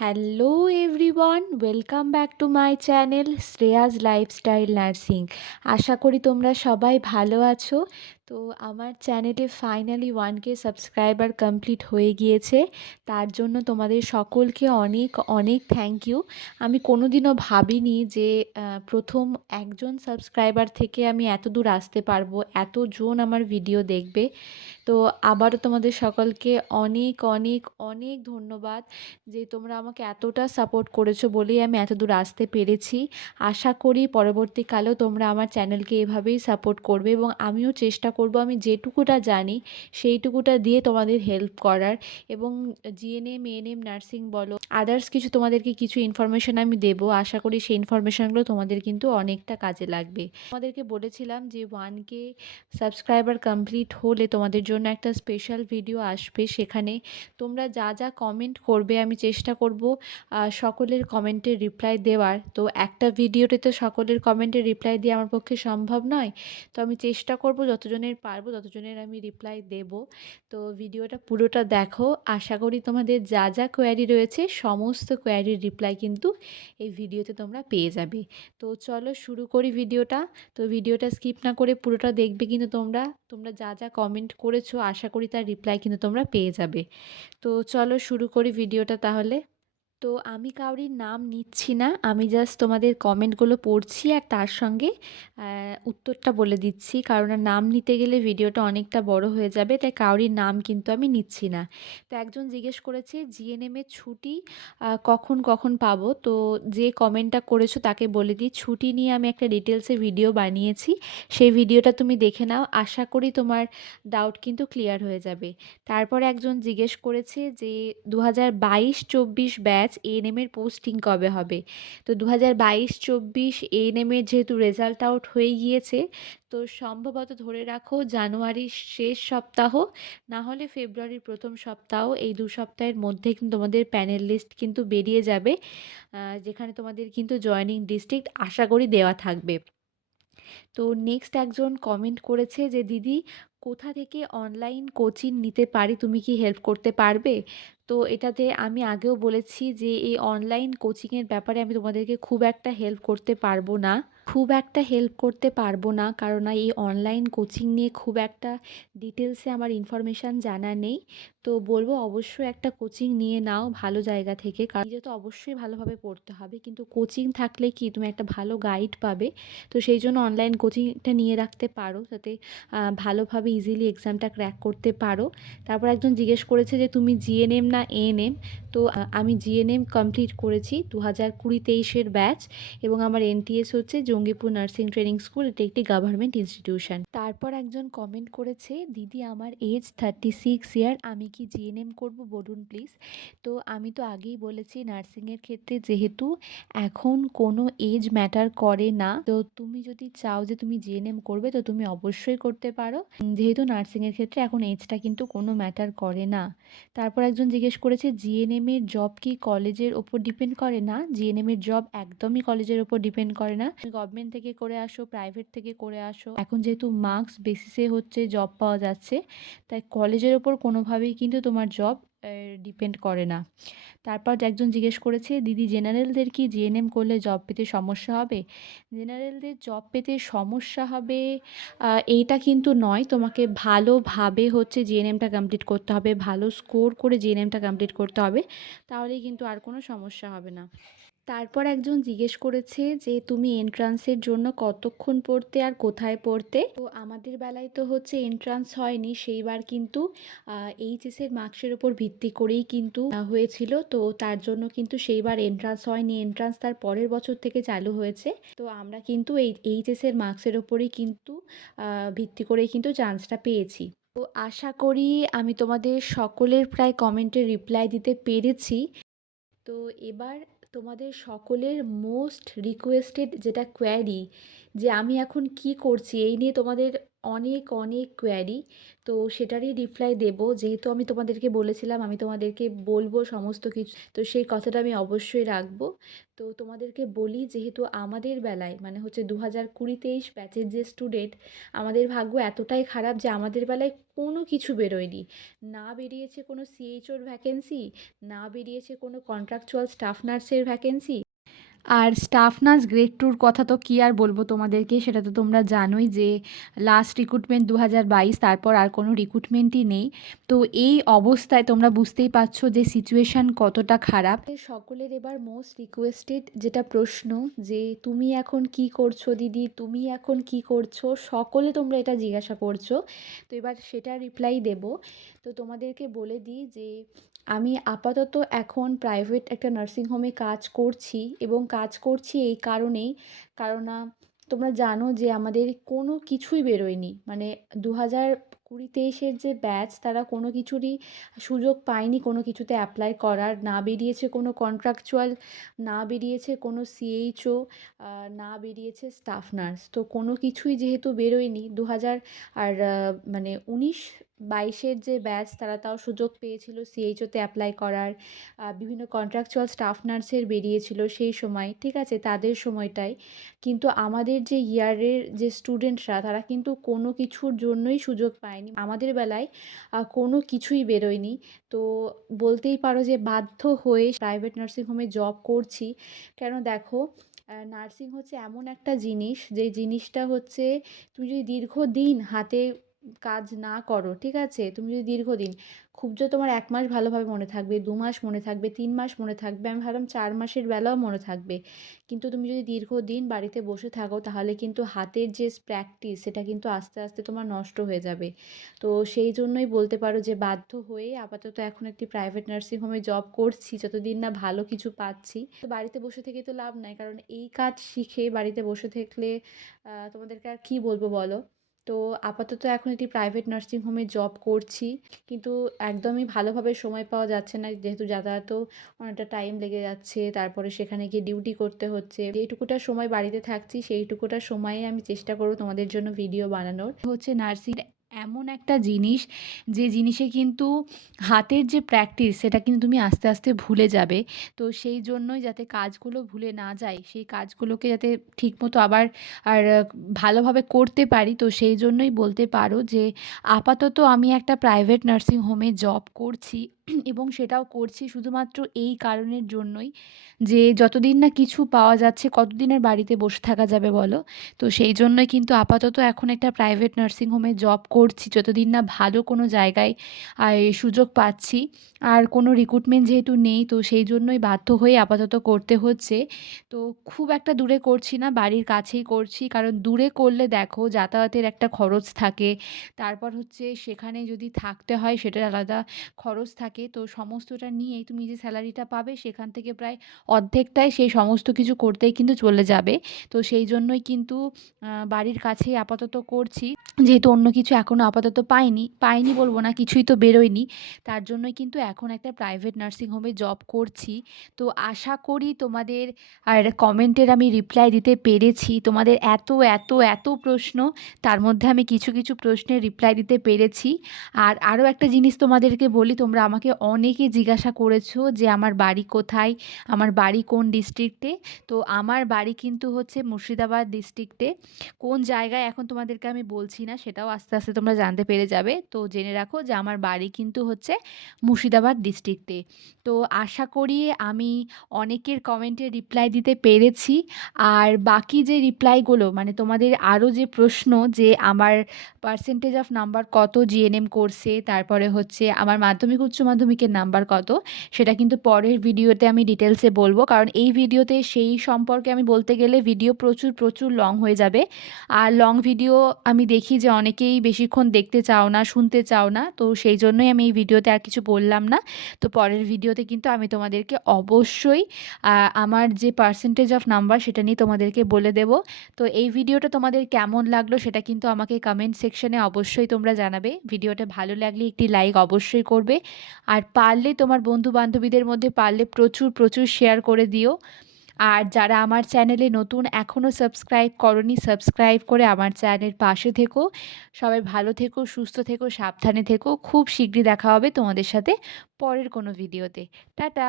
Hello everyone, welcome back to my channel Shreya's lifestyle nursing. আশা করি তোমরা সবাই ভালো আছো। তো আমার চ্যানেলে ফাইনালি 1K সাবস্ক্রাইবার কমপ্লিট হয়ে গিয়েছে। তার জন্য তোমাদের সকলকে অনেক অনেক থ্যাংক ইউ। আমি কোনোদিনও ভাবিনি যে প্রথম একজন সাবস্ক্রাইবার থেকে আমি এত দূর আসতে পারবো, এতজন আমার ভিডিও দেখবে। তো আবারও তোমাদের সকলকে অনেক অনেক অনেক ধন্যবাদ যে তোমরা আমাকে এতটা সাপোর্ট করেছো বলেই আমি এত দূর আসতে পেরেছি। আশা করি পরবর্তীকালেও তোমরা আমার চ্যানেলকে এভাবেই সাপোর্ট করবে এবং আমিও চেষ্টা করব আমি যেটুকুটা জানি সেইটুকুটা দিয়ে তোমাদের হেল্প করার। এবং জিএনএম এএনএম নার্সিং বলো, আদার্স কিছু তোমাদেরকে কিছু ইনফরমেশান আমি দেবো। আশা করি সেই ইনফরমেশানগুলো তোমাদের কিন্তু অনেকটা কাজে লাগবে। তোমাদেরকে বলেছিলাম যে 1K সাবস্ক্রাইবার কমপ্লিট হলে তোমাদের জন্য একটা স্পেশাল ভিডিও আসবে। সেখানে তোমরা যা যা কমেন্ট করবে আমি চেষ্টা করব সকলের কমেন্টের রিপ্লাই দেওয়ার। তো একটা ভিডিওতে তো সকলের কমেন্টের রিপ্লাই দেওয়া আমার পক্ষে সম্ভব নয়। তো আমি চেষ্টা করব যতজনের পারবো ততজনের আমি রিপ্লাই দেব। তো ভিডিওটা পুরোটা দেখো। আশা করি তোমাদের যা যা কোয়ারি রয়েছে সমস্ত কোয়ারির রিপ্লাই কিন্তু এই ভিডিওতে তোমরা পেয়ে যাবে। তো চলো শুরু করি ভিডিওটা। তো ভিডিওটা স্কিপ না করে পুরোটা দেখবে কিন্তু তোমরা তোমরা যা যা কমেন্ট করেছো আশা করি তার রিপ্লাই কিন্তু তোমরা পেয়ে যাবে। তো চলো শুরু করি ভিডিওটা তাহলে। তো আমি কারোর নাম নিচ্ছি না, আমি জাস্ট তোমাদের কমেন্টগুলো পড়ছি আর তার সঙ্গে উত্তরটা বলে দিচ্ছি, কারণ নাম নিতে গেলে ভিডিওটা অনেকটা বড় হয়ে যাবে, তাই কারোর নাম কিন্তু আমি নিচ্ছি না। তো একজন জিজ্ঞেস করেছে জিএনএমের ছুটি কখন কখন পাবো। তো যে কমেন্টটা করেছো তাকে বলে দিই, ছুটি নিয়ে আমি একটা ডিটেলসে ভিডিও বানিয়েছি, সেই ভিডিওটা তুমি দেখে নাও। আশা করি তোমার ডাউট কিন্তু ক্লিয়ার হয়ে যাবে। তারপর একজন জিজ্ঞেস করেছে যে 2022-24 ব্যাচ এএনএমের পোস্টিং কবে হবে। তো 2022-24 এএনএমের যেহেতু রেজাল্ট আউট হয়ে গিয়েছে, তো সম্ভবত ধরে রাখো জানুয়ারির শেষ সপ্তাহ না হলে ফেব্রুয়ারির প্রথম সপ্তাহ, এই 2 সপ্তাহের মধ্যে কিন্তু তোমাদের প্যানেল লিস্ট কিন্তু বেরিয়ে যাবে, যেখানে তোমাদের কিন্তু জয়েনিং ডিস্ট্রিক্ট আশা করি দেওয়া থাকবে। তো নেক্সট একজন কমেন্ট করেছে যে দিদি কোথা থেকে অনলাইন কোচিং নিতে পারি, তুমি কি হেল্প করতে পারবে। তো এটাতে আমি আগেও বলেছি যে এই অনলাইন কোচিংয়ের ব্যাপারে আমি তোমাদেরকে খুব একটা হেল্প করতে পারবো না, কারণ এই অনলাইন কোচিং নিয়ে খুব একটা ডিটেলসে আমার ইনফরমেশান জানা নেই। তো বলবো অবশ্যই একটা কোচিং নিয়ে নাও ভালো জায়গা থেকে, কারণ নিজে তো অবশ্যই ভালোভাবে পড়তে হবে, কিন্তু কোচিং থাকলে কি তুমি একটা ভালো গাইড পাবে। তো সেই জন্য অনলাইন কোচিংটা নিয়ে রাখতে পারো, যাতে ভালোভাবে ইজিলি এক্সামটা ক্র্যাক করতে পারো। তারপর একজন জিজ্ঞেস করেছে যে তুমি জিএনএম না এএনএম। তো আমি জিএনএম কমপ্লিট করেছি 2020-23 ব্যাচ, এবং আমার এনটিএস হচ্ছে জঙ্গিপুর নার্সিং ট্রেনিং স্কুল, এটি একটি গভর্নমেন্ট ইনস্টিটিউশন। তারপর একজন কমেন্ট করেছে দিদি আমার এজ 36 ইয়ার, আমি কি জিএনএম করব বলুন প্লিজ। তো আমি তো আগেই বলেছি নার্সিংয়ের ক্ষেত্রে যেহেতু এখন কোনো এজ ম্যাটার করে না, তো তুমি যদি চাও যে তুমি জিএনএম করবে তো তুমি অবশ্যই করতে পারো, যেহেতু নার্সিংয়ের ক্ষেত্রে এখন এজটা কিন্তু কোনো ম্যাটার করে না। তারপর একজন জিজ্ঞেস করেছে জিএনএম এর জব কি কলেজের ওপর ডিপেন্ড করে না, জিএনএম এর জব একদমই কলেজের ওপর ডিপেন্ড করে না। তুমি গভর্নমেন্ট থেকে করে আসো, প্রাইভেট থেকে করে আসো, এখন যেহেতু মার্কস বেসিসে হচ্ছে জব পাওয়া যাচ্ছে, তাই কলেজের ওপর কোনোভাবেই কিন্তু তোমার জব ডিপেন্ড করে না। তারপর একজন জিজ্ঞেস করেছে দিদি জেনারেলদের কি জিএনএম করলে জব পেতে সমস্যা হবে। জেনারেলদের জব পেতে সমস্যা হবে এইটা কিন্তু নয়, তোমাকে ভালোভাবে হচ্ছে জিএনএমটা কমপ্লিট করতে হবে, ভালো স্কোর করে জিএনএমটা কমপ্লিট করতে হবে, তাহলেই কিন্তু আর কোনো সমস্যা হবে না। তারপর একজন জিজ্ঞেস করেছে যে তুমি এন্ট্রান্সের জন্য কতক্ষণ পড়তে আর কোথায় পড়তে। তো আমাদের বেলায় তো হচ্ছে এন্ট্রান্স হয়নি, সেইবার কিন্তু এইচএসের মার্কসের ওপর ভিত্তি করেই কিন্তু হয়েছিল। তো তার জন্য কিন্তু সেইবার এন্ট্রান্স হয়নি, এন্ট্রান্স তার পরের বছর থেকে চালু হয়েছে। তো আমরা কিন্তু এই এইচএসের মার্কসের ওপরেই কিন্তু ভিত্তি করেই কিন্তু চান্সটা পেয়েছি। তো আশা করি আমি তোমাদের সকলের প্রায় কমেন্টের রিপ্লাই দিতে পেরেছি। তো এবার তোমাদের সকলের মোস্ট রিকোয়েস্টেড যেটা কোয়ারি, যে আমি এখন কি করছি, এই নিয়ে তোমাদের অনেক, অনেক কোয়েরি। তো সেটারই রিপ্লাই দেবো। যেহেতু আমি তোমাদেরকে বলেছিলাম আমি তোমাদেরকে বলবো সমস্ত কিছু। তো সেই কথাটা আমি অবশ্যই রাখবো। তো তোমাদেরকে বলি, যেহেতু আমাদের বেলায় মানে হচ্ছে 2020-23 ব্যাচের যে স্টুডেন্ট, আমাদের ভাগ্য এতটাই খারাপ যে আমাদের বেলায় কোনো কিছু বেরোয়নি। না বেরিয়েছে কোনো সিএইচওর ভ্যাকেন্সি, না বেরিয়েছে কোনো কন্ট্রাকচুয়াল স্টাফ নার্সের ভ্যাকেন্সি। আর স্টাফ নার্স গ্রেড টুর কথা তো কী আর বলবো তোমাদেরকে, সেটা তো তোমরা জানোই যে লাস্ট রিক্রুটমেন্ট 2022, তারপর আর কোনো রিক্রুটমেন্টই নেই। তো এই অবস্থায় তোমরা বুঝতেই পারছো যে সিচুয়েশান কতটা খারাপ। সকলের এবার মোস্ট রিকোয়েস্টেড যেটা প্রশ্ন, যে তুমি এখন কি করছো দিদি, তুমি এখন কি করছো, সকলে তোমরা এটা জিজ্ঞাসা করছো। তো এবার সেটা রিপ্লাই দেব। তো তোমাদেরকে বলে দিই যে আমি আপাতত এখন প্রাইভেট একটা নার্সিং হোমে কাজ করছি, এবং কাজ করছি এই কারণেই, কারণ তোমরা জানো যে আমাদের কোনো কিছুই বেরোয়নি। মানে 2020-23-এর যে ব্যাচ, তারা কোনো কিছুরই সুযোগ পায়নি কোনো কিছুতে অ্যাপ্লাই করার। না বেরিয়েছে কোনো কন্ট্রাকচুয়াল, না বেরিয়েছে কোনো সিএইচও, না বেরিয়েছে স্টাফ নার্স। তো কোনো কিছুই যেহেতু বেরোয়নি, 2000 আর মানে 19-22-এর যে ব্যাচ, তারা তাও সুযোগ পেয়েছিল সিএইচওতে অ্যাপ্লাই করার। বিভিন্ন কন্ট্রাকচুয়াল স্টাফ নার্সের বেরিয়েছিল সেই সময়, ঠিক আছে, তাদের সময়টায়। কিন্তু আমাদের যে ইয়ারের যে স্টুডেন্টরা, তারা কিন্তু কোনো কিছুর জন্যই সুযোগ পায়নি। আমাদের বেলায় কোনো কিছুই বেরোয়নি। তো বলতেই পারো যে বাধ্য হয়ে প্রাইভেট নার্সিং হোমে জব করছি। কেন দেখো, নার্সিং হচ্ছে এমন একটা জিনিস, যে জিনিসটা হচ্ছে তুমি যদি দীর্ঘদিন হাতে কাজ না করো, ঠিক আছে, তুমি যদি দীর্ঘদিন, খুব জোর তোমার 1 মাস ভালোভাবে মনে থাকবে, 2 মাস মনে থাকবে, 3 মাস মনে থাকবে, আমি ভাবলাম 4 মাসের বেলাও মনে থাকবে। কিন্তু তুমি যদি দীর্ঘদিন বাড়িতে বসে থাকো, তাহলে কিন্তু হাতের যে প্র্যাকটিস, সেটা কিন্তু আস্তে আস্তে তোমার নষ্ট হয়ে যাবে। তো সেই জন্যই বলতে পারো যে বাধ্য হয়ে আপাতত এখন একটি প্রাইভেট নার্সিং হোমে জব করছি, যতদিন না ভালো কিছু পাচ্ছি। তো বাড়িতে বসে থেকে তো লাভ নাই, কারণ এই কাজ শিখে বাড়িতে বসে থাকলে তোমাদেরকে আর কী বলবো বলো। তো আপাতত এখন একটি প্রাইভেট নার্সিং হোমে জব করছি, কিন্তু একদমই ভালোভাবে সময় পাওয়া যাচ্ছে না, যেহেতু যাতায়াতেও অনেকটা টাইম লেগে যাচ্ছে। তারপরে সেখানে গিয়ে ডিউটি করতে হচ্ছে। যেইটুকুটা সময় বাড়িতে থাকছি, সেইটুকুটা সময়ে আমি চেষ্টা করব তোমাদের জন্য ভিডিও বানানোর। হচ্ছে নার্সিং এমন একটা জিনিস, যে জিনিসে কিন্তু হাতের যে প্র্যাকটিস, সেটা কিন্তু তুমি আস্তে আস্তে ভুলে যাবে। তো সেই জন্যই, যাতে কাজগুলো ভুলে না যায়, সেই কাজগুলোকে যাতে ঠিকমতো আবার আর ভালোভাবে করতে পারি, তো সেই জন্যই বলতে পারো যে আপাতত আমি একটা প্রাইভেট নার্সিং হোমে জব করছি। এবং সেটাও করছি শুধুমাত্র এই কারণের জন্যই, যে যতদিন না কিছু পাওয়া যাচ্ছে, কতদিন আর বাড়িতে বসে থাকা যাবে বলো। তো সেই জন্যই কিন্তু আপাতত এখন একটা প্রাইভেট নার্সিং হোমে জব করছি, যতদিন না ভালো কোনো জায়গায় সুযোগ পাচ্ছি। আর কোনো রিক্রুটমেন্ট যেহেতু নেই, তো সেই জন্যই বাধ্য হয়ে আপাতত করতে হচ্ছে। তো খুব একটা দূরে করছি না, বাড়ির কাছেই করছি। কারণ দূরে করলে দেখো, যাতায়াতের একটা খরচ থাকে, তারপর হচ্ছে সেখানে যদি থাকতে হয়, সেটার আলাদা খরচ থাকে। তো সমস্তটা নিয়েই তুমি যে স্যালারিটা পাবে, সেখান থেকে প্রায় অর্ধেকটাই সেই সমস্ত কিছু করতেই কিন্তু চলে যাবে। তো সেই জন্যই কিন্তু বাড়ির কাছেই আপাতত করছি, যেহেতু অন্য কিছু এখনও আপাতত পাইনি বলবো না, কিছুই তো বেরোয়নি। তার জন্যই কিন্তু এখন একটা প্রাইভেট নার্সিং হোমে জব করছি। তো আশা করি তোমাদের আর কমেন্টের আমি রিপ্লাই দিতে পেরেছি। তোমাদের এত এত এত প্রশ্ন, তার মধ্যে আমি কিছু কিছু প্রশ্নের রিপ্লাই দিতে পেরেছি। আর আরও একটা জিনিস তোমাদেরকে বলি, তোমরা আমাকে অনেকে জিজ্ঞাসা করেছো যে আমার বাড়ি কোথায়, আমার বাড়ি কোন ডিস্ট্রিক্টে। তো আমার বাড়ি কিন্তু হচ্ছে মুর্শিদাবাদ ডিস্ট্রিক্টে। কোন জায়গায় এখন তোমাদেরকে আমি বলছি না, সেটাও আস্তে আস্তে তোমরা জানতে পেরে যাবে। তো জেনে রাখো যে আমার বাড়ি কিন্তু হচ্ছে মুর্শিদাবাদ ডিস্ট্রিক্টে। তো আশা করি আমি অনেকের কমেন্টের রিপ্লাই দিতে পেরেছি। আর বাকি যে রিপ্লাইগুলো, মানে তোমাদের আরও যে প্রশ্ন, যে আমার পার্সেন্টেজ অফ নাম্বার কত জিএনএম কোর্সে, তারপরে হচ্ছে আমার মাধ্যমিক উচ্চ মাধ্যমিকের নাম্বার কত, সেটা কিন্তু পরের ভিডিওতে আমি ডিটেলসে বলবো। কারণ এই ভিডিওতে সেই সম্পর্কে আমি বলতে গেলে ভিডিও প্রচুর প্রচুর লং হয়ে যাবে। আর লং ভিডিও আমি দেখি যে অনেকেই বেশিক্ষণ দেখতে চাও না, শুনতে চাও না। তো সেই জন্যই আমি এই ভিডিওতে আর কিছু বললাম না। তো পরের ভিডিওতে কিন্তু আমি তোমাদেরকে অবশ্যই আমার যে পার্সেন্টেজ অফ নাম্বার, সেটা নিয়ে তোমাদেরকে বলে দেব। তো এই ভিডিওটা তোমাদের কেমন লাগলো, সেটা কিন্তু আমাকে কমেন্ট সেকশনে অবশ্যই তোমরা জানাবে। ভিডিওটা ভালো লাগলে একটি লাইক অবশ্যই করবে। আর পারলে তোমার বন্ধু বান্ধবীদের মধ্যে পারলে প্রচুর প্রচুর শেয়ার করে দিও। আর যারা আমার চ্যানেলে নতুন এখনও সাবস্ক্রাইব করোনি, সাবস্ক্রাইব করে আমার চ্যানেলের পাশে থেকো। সবাই ভালো থেকো, সুস্থ থেকো, সাবধানে থেকো। খুব শিগগিরই দেখা হবে তোমাদের সাথে পরের কোনো ভিডিওতে। টাটা।